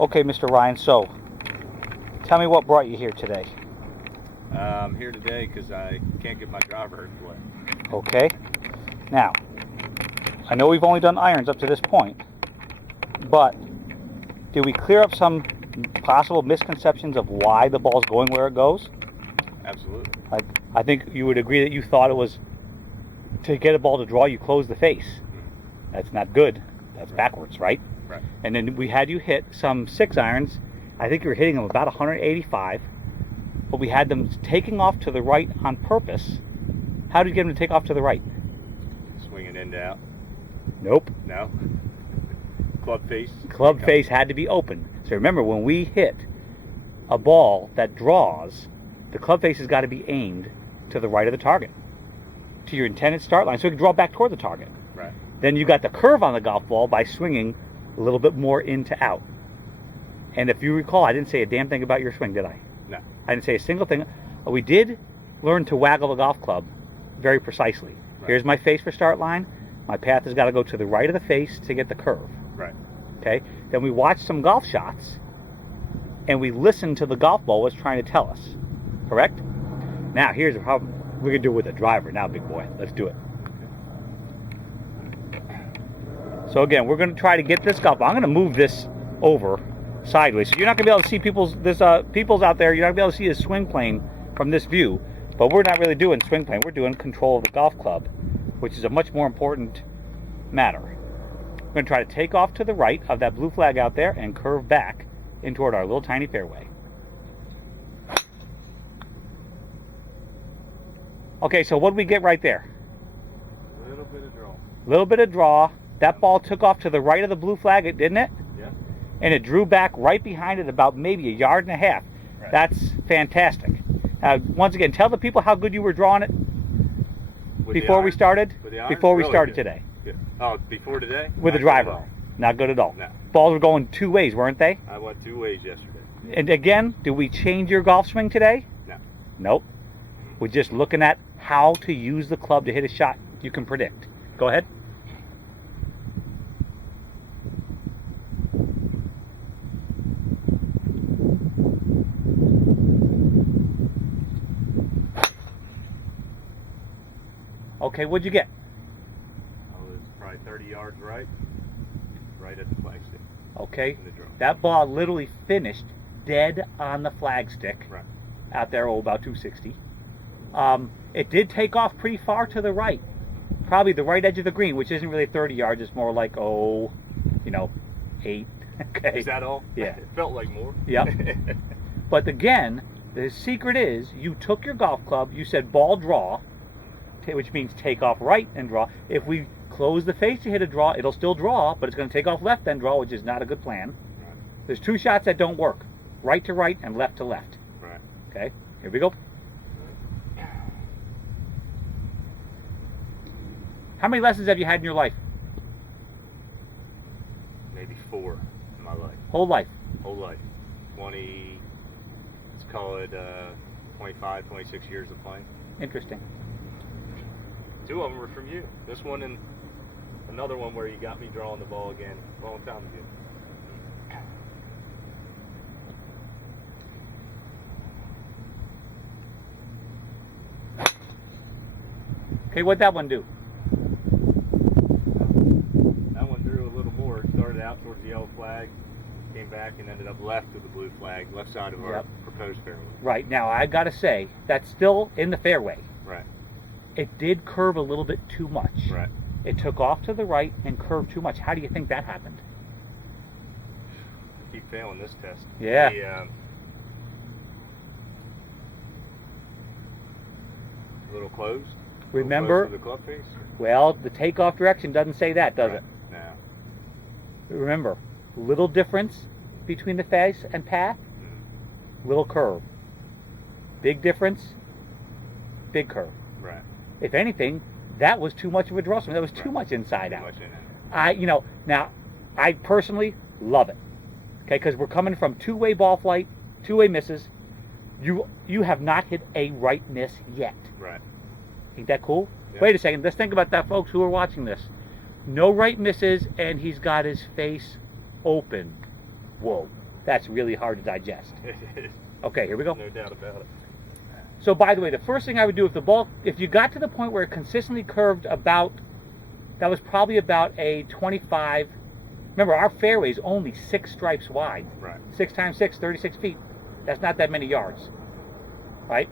Okay, Mr. Ryan, so tell me what brought you here today. I'm here today because I can't get my driver to play. Okay. Now, I know we've only done irons up to this point, but did we clear up some possible misconceptions of why the ball's going where it goes? Absolutely. I think you would agree that you thought it was to get a ball to draw, you close the face. That's not good. That's backwards, right? Right. And then we had you hit some 6 irons. I think you were hitting them about 185, but we had them taking off to the right on purpose. How did you get them to take off to the right? Swinging in to out. Nope. No. Club face. Club face had to be open. So remember, when we hit a ball that draws, the club face has got to be aimed to the right of the target, to your intended start line, so it can draw back toward the target. Right. Then you got the curve on the golf ball by swinging a little bit more in to out. And if you recall, I didn't say a damn thing about your swing, did I? No. I didn't say a single thing. We did learn to waggle the golf club very precisely. Right. Here's my face for start line. My path has got to go to the right of the face to get the curve. Right. Okay? Then we watched some golf shots, and we listened to the golf ball was trying to tell us. Correct? Now, here's the problem. We're going to do it with a driver now, big boy. Let's do it. So again, we're going to try to get this golf ball. I'm going to move this over sideways. So you're not going to be able to see people's out there. You're not going to be able to see his swing plane from this view. But we're not really doing swing plane. We're doing control of the golf club, which is a much more important matter. We're going to try to take off to the right of that blue flag out there and curve back in toward our little tiny fairway. Okay, so what did we get right there? A little bit of draw. A little bit of draw. That ball took off to the right of the blue flag, didn't it? Yeah. And it drew back right behind it about maybe 1.5 yards. Right. That's fantastic. Once again, tell the people how good you were drawing it before we started. Before we started today. Yeah. Oh, before today? With the driver. Not good at all. No. Balls were going 2 ways, weren't they? I went 2 ways yesterday. And again, did we change your golf swing today? No. Nope. We're just looking at how to use the club to hit a shot you can predict. Go ahead. Okay, what'd you get? I was probably 30 yards right at the flagstick. Okay, In the draw. that ball literally finished dead on the flagstick. Right. Out there, about 260. It did take off pretty far to the right, probably the right edge of the green, which isn't really 30 yards. It's more like 8. Okay. Is that all? Yeah. It felt like more. Yep. But again, the secret is you took your golf club. You said ball draw, which means take off right and draw. If we close the face to hit a draw, it'll still draw, but it's going to take off left and draw, which is not a good plan. Right. There's 2 shots that don't work: right to right and left to left. Right. Okay, here we go. How many lessons have you had in your life? Maybe 4 in my life. Whole life? Whole life. 20, let's call it 25, 26 years of playing. Interesting. 2 of them were from you. This one and another one where you got me drawing the ball again a long time ago. Okay, what'd that one do? That one drew a little more. It started out towards the yellow flag, came back and ended up left of the blue flag, left side of our Yep. proposed fairway. Right, now I gotta say, that's still in the fairway. Right. It did curve a little bit too much. Right. It took off to the right and curved too much. How do you think that happened? Keep failing this test. Yeah. A little closed. Remember, To the club face? well, the takeoff direction doesn't say that, does Right. it? No. Remember, little difference between the face and path, little curve. Big difference, big curve. Right. If anything, that was too much of a draw swing. That was too Right. much inside Too out. much in it. Now, I personally love it. Okay, because we're coming from 2-way ball flight, 2-way misses. You have not hit a right miss yet. Right. Ain't that cool? Yeah. Wait a second. Let's think about that, folks who are watching this. No right misses, and he's got his face open. Whoa. that's really hard to digest. It is. Okay, here we go. No doubt about it. So by the way, the first thing I would do if you got to the point where it consistently curved about, that was probably about a 25, remember our fairway is only 6 stripes wide. Right. 6 times 6, 36 feet. That's not that many yards, right?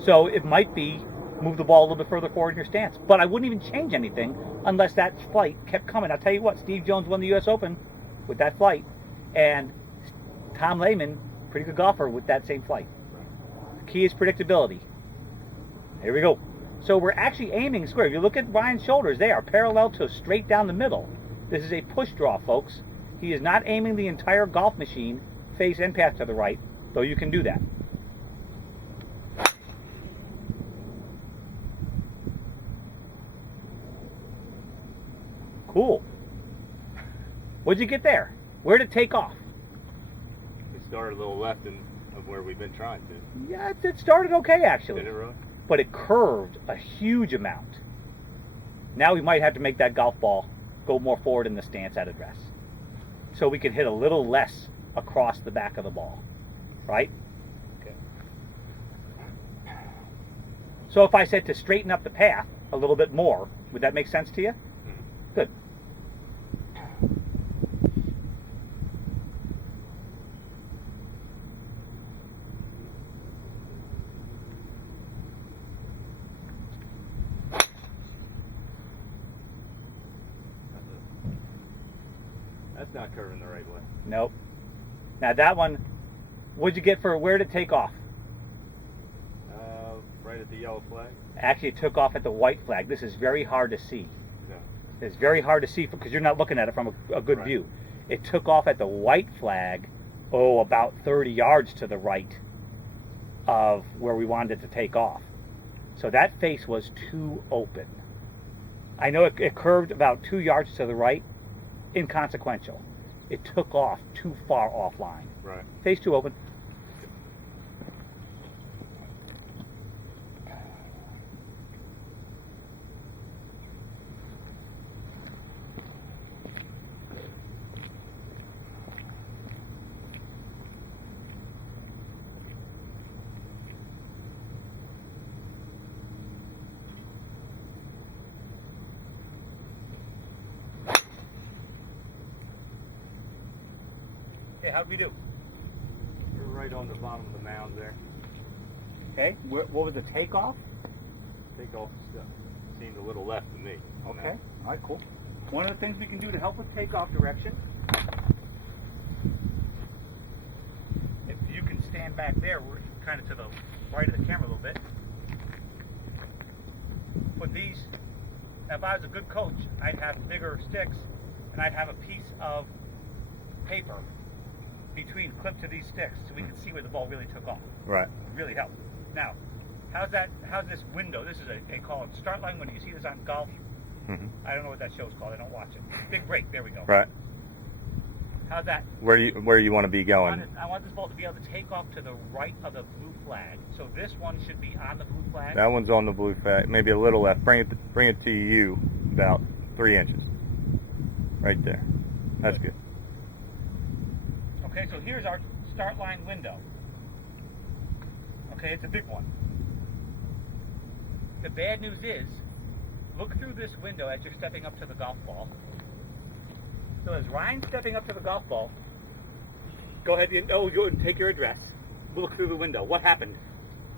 So it might be move the ball a little bit further forward in your stance. But I wouldn't even change anything unless that flight kept coming. I'll tell you what, Steve Jones won the U.S. Open with that flight, and Tom Lehman, pretty good golfer with that same flight. The key is predictability. Here we go. So we're actually aiming square. If you look at Ryan's shoulders, they are parallel to straight down the middle. This is a push draw, folks. He is not aiming the entire golf machine face and path to the right, though you can do that. Cool. What'd you get there? Where'd it take off? We started a little left of where we've been trying to. Yeah, it started okay, actually. Did it really? But it curved a huge amount. Now we might have to make that golf ball go more forward in the stance at address, so we can hit a little less across the back of the ball, right? Okay. So if I said to straighten up the path a little bit more, would that make sense to you? Good. That's not curving the right way. Nope. Now that one, what'd you get for where did it take off? Right at the yellow flag. Actually, it took off at the white flag. This is very hard to see. Yeah. It's very hard to see because you're not looking at it from a good Right. view. It took off at the white flag, about 30 yards to the right of where we wanted it to take off. So that face was too open. I know it curved about 2 yards to the right, inconsequential. It took off too far offline. Right. Face too open. Hey, how'd we do? We're right on the bottom of the mound there. Okay, what was the takeoff? Takeoff stuff seemed a little left to me. Okay, all right, cool. One of the things we can do to help with takeoff direction, if you can stand back there, we're kind of to the right of the camera a little bit. Put these, if I was a good coach, I'd have bigger sticks and I'd have a piece of paper between clipped to these sticks so we can see where the ball really took off. Right. Really help. Now, how's this window? This is a called start line window. You see this on golf? Mm-hmm. I don't know what that show's called. I don't watch it. Big break. There we go. Right. How's that? Where you want to be going? I want this ball to be able to take off to the right of the blue flag. So this one should be on the blue flag. That one's on the blue flag. Maybe a little left. Bring it to you about 3 inches. Right there. That's good. Okay, so here's our start line window. Okay, it's a big one. The bad news is, look through this window as you're stepping up to the golf ball. So as Ryan's stepping up to the golf ball, go ahead and take your address. Look through the window. What happened?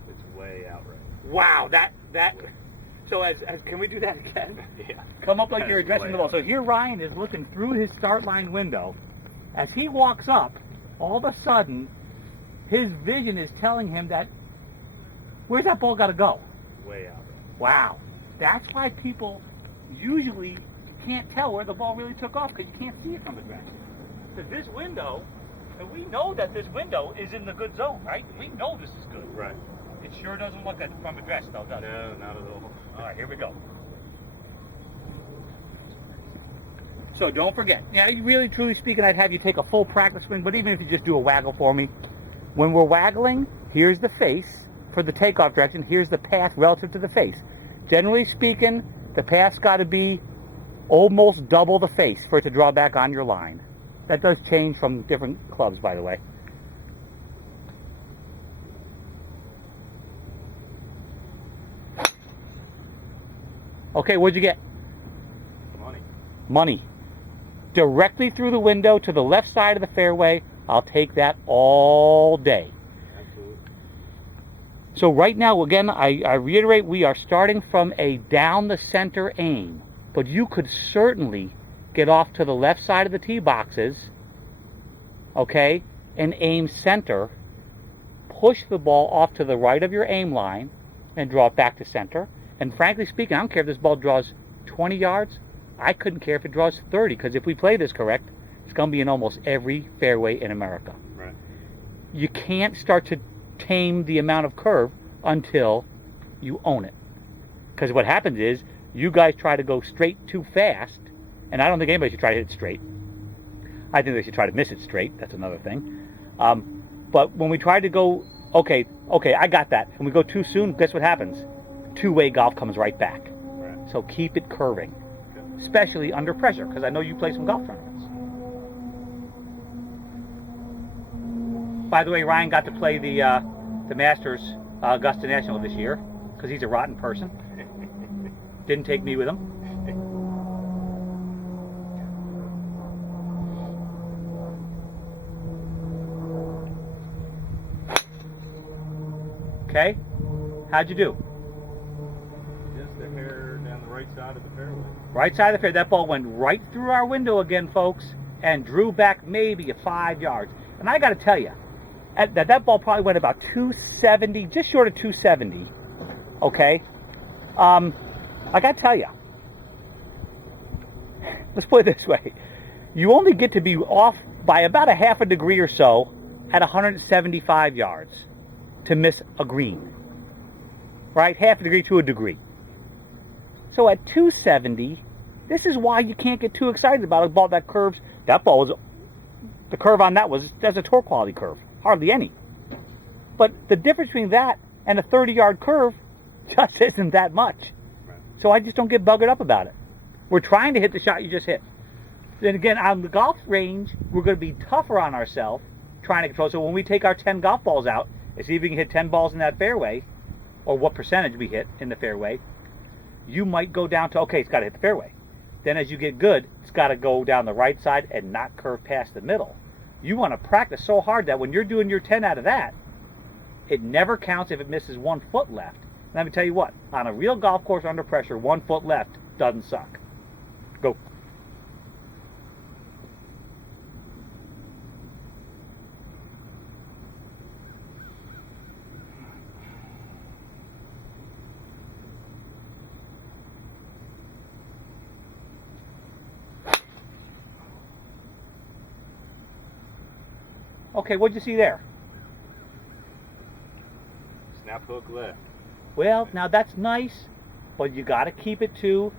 It's way out right. Wow, that. So as can we do that again? Yeah. Come up like you're That's addressing way the ball. out. So here Ryan is looking through his start line window. As he walks up, all of a sudden, his vision is telling him that, where's that ball got to go? Way out right. Wow. That's why people usually can't tell where the ball really took off because you can't see it from the ground. So this window, and we know that this window is in the good zone, right? We know this is good. Right. It sure doesn't look at from address though, does it? No, not at all. All right, here we go. So don't forget. Now, really, truly speaking, I'd have you take a full practice swing, but even if you just do a waggle for me, when we're waggling, here's the face for the takeoff direction. Here's the path relative to the face. Generally speaking, the path's got to be almost double the face for it to draw back on your line. That does change from different clubs, by the way. Okay, what'd you get? Money. Money. Directly through the window to the left side of the fairway. I'll take that all day. Absolutely. So right now, again, I reiterate, we are starting from a down the center aim. But you could certainly get off to the left side of the tee boxes, okay, and aim center. Push the ball off to the right of your aim line and draw it back to center. And frankly speaking, I don't care if this ball draws 20 yards. I couldn't care if it draws 30, because if we play this correct, it's going to be in almost every fairway in America. Right. You can't start to tame the amount of curve until you own it. Because what happens is, you guys try to go straight too fast, and I don't think anybody should try to hit it straight. I think they should try to miss it straight. That's another thing. But when we try to go, okay, I got that, and we go too soon, guess what happens? Two-way golf comes right back. Right. So keep it curving, Okay. especially under pressure, because I know you play some golf tournaments. By the way, Ryan got to play the Masters Augusta National this year, because he's a rotten person. Didn't take me with him. Okay, how'd you do? Just a hair down the right side of the fairway. Right side of the fairway. That ball went right through our window again, folks, and drew back maybe 5 yards. And I got to tell you, that ball probably went about 270, just short of 270. Okay, I got to tell you, let's put it this way: you only get to be off by about a half a degree or so at 175 yards to miss a green. Right? Half a degree to a degree. So at 270, this is why you can't get too excited about a ball that curves. That ball was, the curve on that's a tour quality curve. Hardly any. But the difference between that and a 30-yard curve just isn't that much. Right. So I just don't get buggered up about it. We're trying to hit the shot you just hit. Then again, on the golf range, we're going to be tougher on ourselves trying to control. So when we take our 10 golf balls out and see if we can hit 10 balls in that fairway, or what percentage we hit in the fairway, you might go down to, okay, it's got to hit the fairway. Then as you get good, it's got to go down the right side and not curve past the middle. You want to practice so hard that when you're doing your 10 out of that, it never counts if it misses 1 foot left. And let me tell you what, on a real golf course under pressure, 1 foot left doesn't suck. Go. Okay, what'd you see there? Snap hook left. Well, now that's nice, but you got to keep it to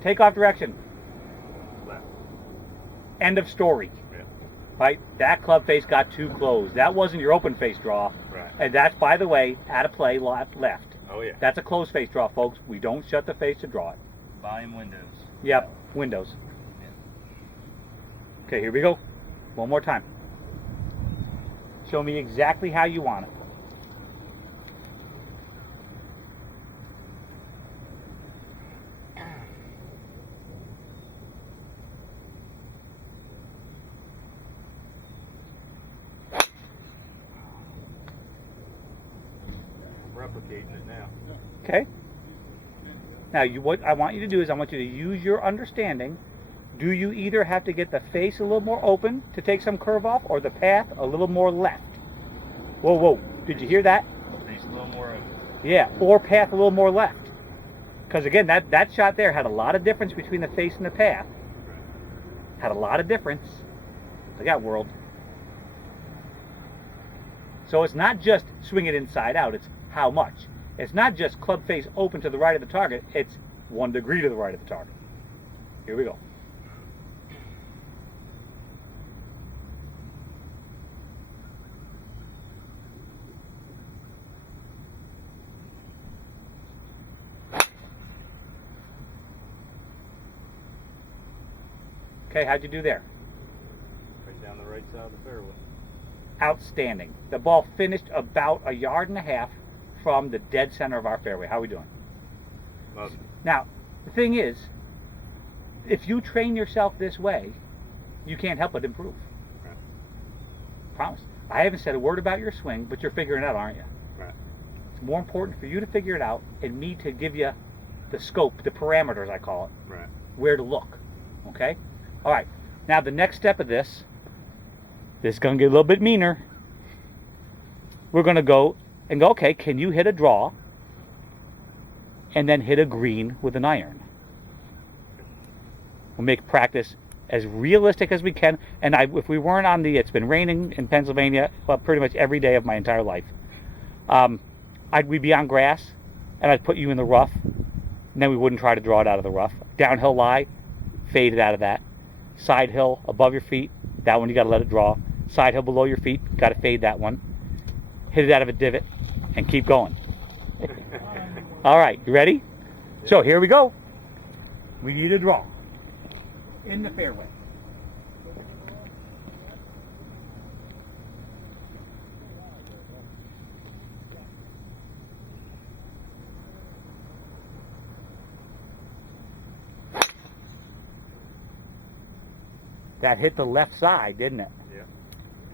takeoff direction. Left. End of story. Yeah. Right? That club face got too closed. That wasn't your open face draw. Right. And that's, by the way, out of play left. Oh yeah. That's a closed face draw, folks. We don't shut the face to draw it. Volume windows. Yep, windows. Yeah. Okay, here we go. One more time. Show me exactly how you want it. I'm replicating it now. Okay? Now, what I want you to do is I want you to use your understanding. Do you either have to get the face a little more open to take some curve off, or the path a little more left? Whoa, whoa. Did you hear that? Face a little more open. Yeah, or path a little more left. Because again, that shot there had a lot of difference between the face and the path. Had a lot of difference. Look out, world. So it's not just swing it inside out, it's how much. It's not just club face open to the right of the target, it's 1 degree to the right of the target. Here we go. Okay, how'd you do there? right side of the fairway. Outstanding. The ball finished about 1.5 yards from the dead center of our fairway. How are we doing? Love it. Now, the thing is, if you train yourself this way, you can't help but improve. Right. Promise. I haven't said a word about your swing, but you're figuring it out, aren't you? Right. It's more important for you to figure it out and me to give you the scope, the parameters, I call it, Right. where to look. Okay? All right. Now, the next step of this is going to get a little bit meaner. We're going to go, okay, can you hit a draw and then hit a green with an iron? We'll make practice as realistic as we can. And if we weren't on it's been raining in Pennsylvania, well, pretty much every day of my entire life. We'd be on grass, and I'd put you in the rough, and then we wouldn't try to draw it out of the rough. Downhill lie, fade it out of that. Side hill above your feet, that one you got to let it draw. Side hill below your feet, got to fade that one. Hit it out of a divot, and keep going. All right, you ready? So here we go. We need a draw in the fairway. That hit the left side, didn't it? Yeah.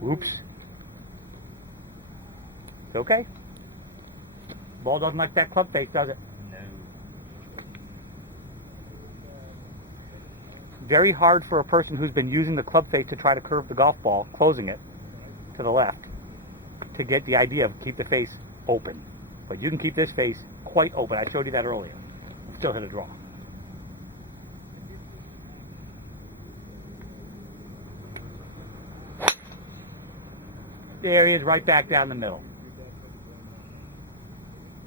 Oops. It's okay. Ball doesn't like that club face, does it? No. Very hard for a person who's been using the club face to try to curve the golf ball, closing it to the left, to get the idea of keep the face open. But you can keep this face quite open. I showed you that earlier. Still hit a draw. There he is, right back down the middle.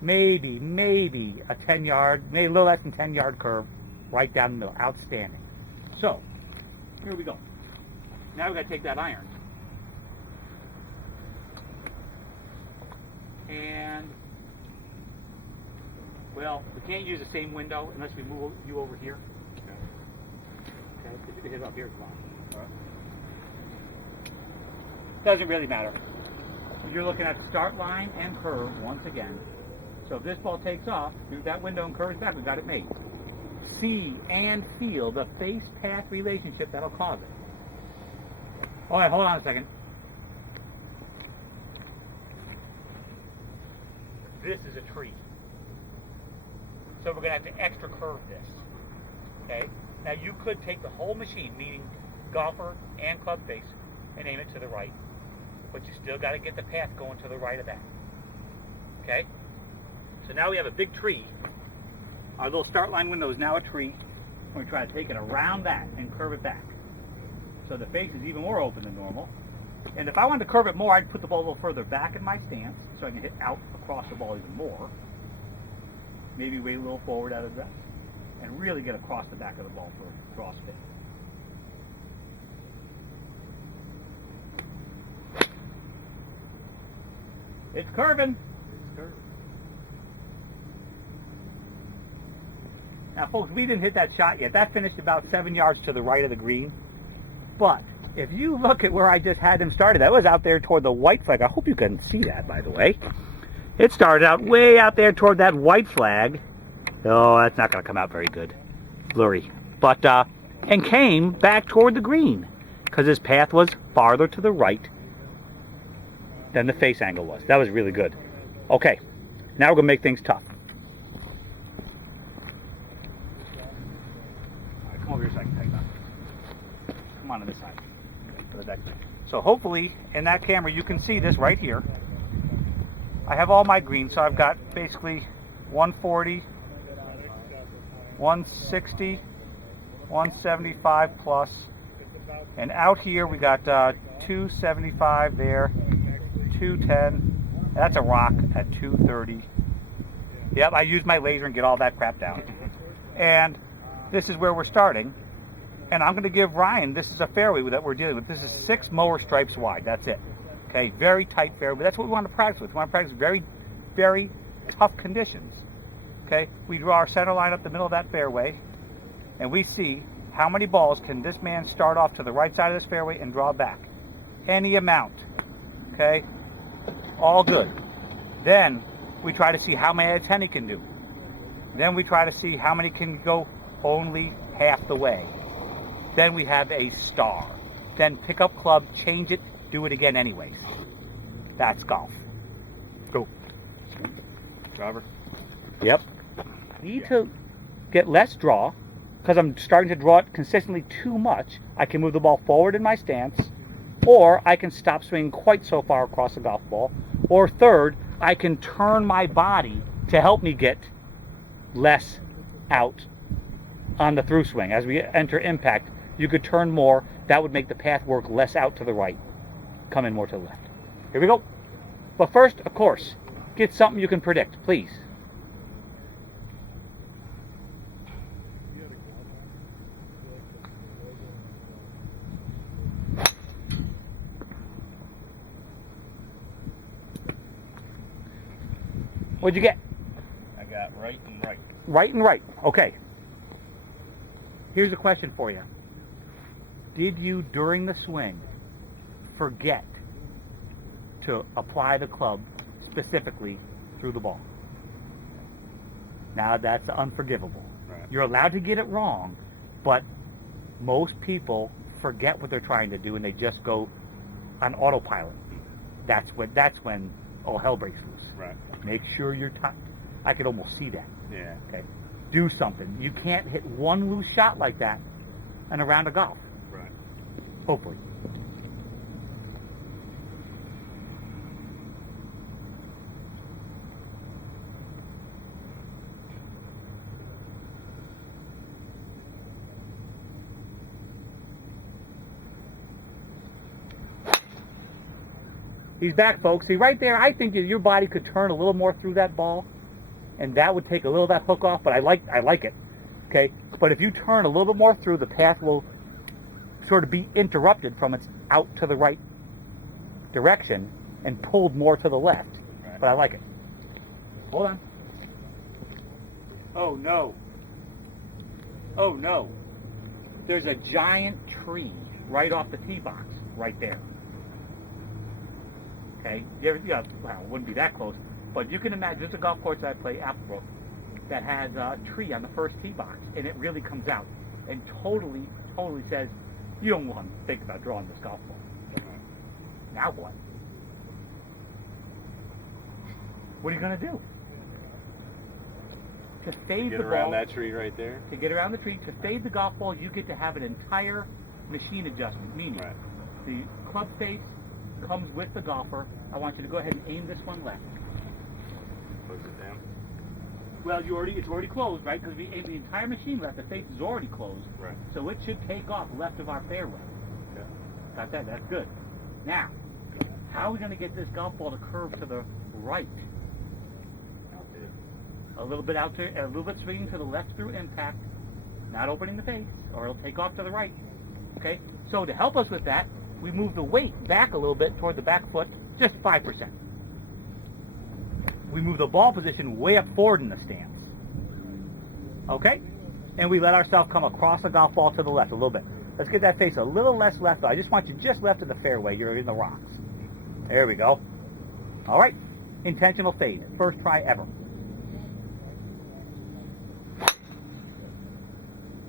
Maybe a 10-yard, maybe a little less than 10-yard curve, right down the middle. Outstanding. So, here we go. Now we've got to take that iron. And, well, we can't use the same window unless we move you over here. Okay, it is up here as well. All right. Doesn't really matter. You're looking at start line and curve once again. So if this ball takes off through that window and curves back, we've got it made. See and feel the face-path relationship that'll cause it. All right, hold on a second. This is a tree. So we're going to have to extra curve this. Okay? Now you could take the whole machine, meaning golfer and club face, and aim it to the right. But you still got to get the path going to the right of that. Okay? So now we have a big tree. Our little start line window is now a tree. We're going to try to take it around that and curve it back. So the face is even more open than normal. And if I wanted to curve it more, I'd put the ball a little further back in my stance so I can hit out across the ball even more. Maybe wait a little forward out of that. And really get across the back of the ball for a draw spin. It's curving. It's curved. Now, folks, we didn't hit that shot yet. That finished about 7 yards to the right of the green. But if you look at where I just had them started, that was out there toward the white flag. I hope you can see that, by the way. It started out way out there toward that white flag. Oh, that's not going to come out very good. Blurry. But, and came back toward the green because his path was farther to the right than the face angle was. That was really good. Okay, now we're going to make things tough. All right, come over here so I can tell you about it. Come on to this side. So hopefully in that camera you can see this right here. I have all my greens, so I've got basically 140, 160, 175 plus, and out here we got 275 there, 210. That's a rock at 230. Yep, I use my laser and get all that crap down. And this is where we're starting. And I'm going to give Ryan, this is a fairway that we're dealing with. This is 6 mower stripes wide. That's it. Okay, very tight fairway. But that's what we want to practice with. We want to practice very, very tough conditions. Okay, we draw our center line up the middle of that fairway, and we see how many balls can this man start off to the right side of this fairway and draw back. any amount. Okay? All good. Then we try to see how many out of 10 he can do. Then we try to see how many can go only half the way. Then we have a star. Then pick up club, change it, do it again anyways. That's golf. Go. Driver. Yep. Need to get less draw, because I'm starting to draw it consistently too much. I can move the ball forward in my stance, or I can stop swinging quite so far across the golf ball, or third, I can turn my body to help me get less out on the through swing. As we enter impact, you could turn more. That would make the path work less out to the right, come in more to the left. Here we go. But first, of course, get something you can predict, please. What'd you get? I got right and right. Right and right. Okay. Here's a question for you. Did you, during the swing, forget to apply the club specifically through the ball? Now that's unforgivable. Right. You're allowed to get it wrong, but most people forget what they're trying to do and they just go on autopilot. That's when all hell breaks loose. Right. Make sure you're I could almost see that. Yeah. Okay. Do something. You can't hit one loose shot like that in a round of golf. Right. Hopefully. He's back, folks. See, right there, I think that your body could turn a little more through that ball, and that would take a little of that hook off, but I like it. Okay? But if you turn a little bit more through, the path will sort of be interrupted from its out to the right direction and pulled more to the left. Right. But I like it. Hold on. Oh, no. Oh, no. There's a giant tree right off the tee box, right there. Okay, well, it wouldn't be that close, but you can imagine, there's a golf course that I play, Applebrook, that has a tree on the first tee box, and it really comes out and totally says, you don't want to think about drawing this golf ball. Now what? What are you going to do? To fade Get the around ball, that tree right there. to get around the tree, to fade the golf ball, you get to have an entire machine adjustment, meaning Right. the club face comes with the golfer. I want you to go ahead and aim this one left. Close it down. Well, it's already closed, right? Because we aimed the entire machine left. The face is already closed. Right. So it should take off left of our fairway. Okay. Got that? That's good. Now, how are we going to get this golf ball to curve to the right? Out there. A little bit out to, a little bit swinging to the left through impact, not opening the face, or it'll take off to the right. Okay? So to help us with that, we move the weight back a little bit toward the back foot, just 5%. We move the ball position way up forward in the stance. Okay? And we let ourselves come across the golf ball to the left a little bit. Let's get that face a little less left. I just want you just left of the fairway. You're in the rocks. There we go. All right. Intentional fade. First try ever.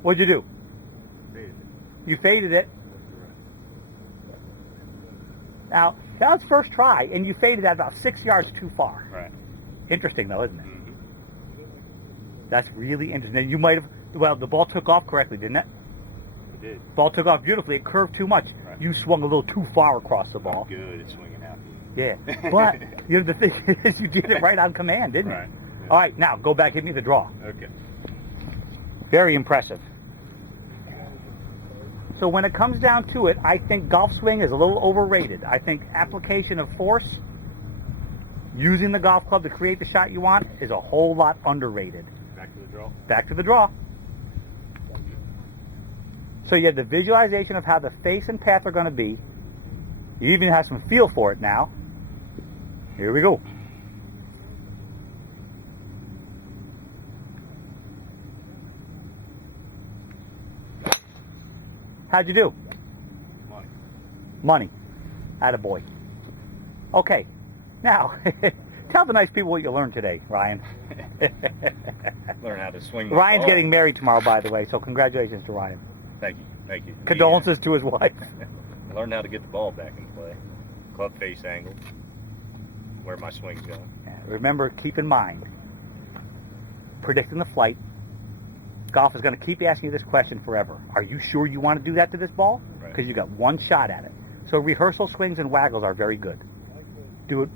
What'd you do? Faded it. You faded it. Now, that was first try, and you faded that about 6 yards too far. Right. Interesting, though, isn't it? Mm-hmm. That's really interesting. You might have, well, the ball took off correctly, didn't it? It did. Ball took off beautifully. It curved too much. Right. You swung a little too far across the ball. Good at swinging out. Yeah. But the thing is, you did it right on command, didn't Right. you? Yeah. All right, now, go back, hit me the draw. Okay. Very impressive. So when it comes down to it, I think golf swing is a little overrated. I think application of force, using the golf club to create the shot you want, is a whole lot underrated. Back to the draw. Back to the draw. So you have the visualization of how the face and path are going to be. You even have some feel for it now. Here we go. How'd you do? Money. Money. Attaboy. Okay, now, tell the nice people what you learned today, Ryan. Learn how to swing. the Ryan's ball. getting married tomorrow, by the way, so congratulations to Ryan. Thank you. Thank you. Condolences to his wife. I learned how to get the ball back in play. Club face angle. Where my swing's going. Remember, keep in mind, predicting the flight. Golf is going to keep asking you this question forever. Are you sure you want to do that to this ball? Right. Because you got one shot at it. So rehearsal swings and waggles are very good. Do it,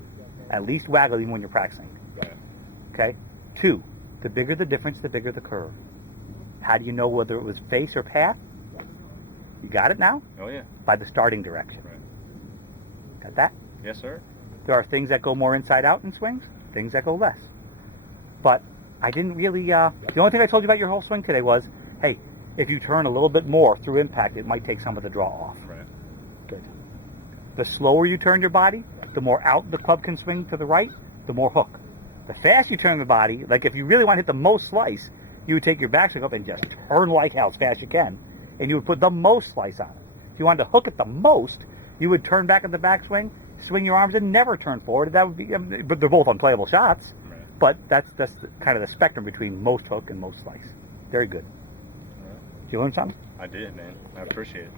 at least waggle even when you're practicing. Right. Okay? 2, the bigger the difference, the bigger the curve. How do you know whether it was face or path? You got it now? Oh yeah. By the starting direction. Right. Got that? Yes, sir. There are things that go more inside out in swings, things that go less. But I didn't really, the only thing I told you about your whole swing today was, hey, if you turn a little bit more through impact, it might take some of the draw off. Right. Good. The slower you turn your body, the more out the club can swing to the right, the more hook. The fast you turn the body, like if you really want to hit the most slice, you would take your backswing up and just turn like hell as fast as you can, and you would put the most slice on it. If you wanted to hook it the most, you would turn back at the backswing, swing your arms, and never turn forward. That would be, but they're both unplayable shots. Right. But that's kind of the spectrum between most hook and most slice. Very good. Right. You learn something? I did, man. I appreciate it.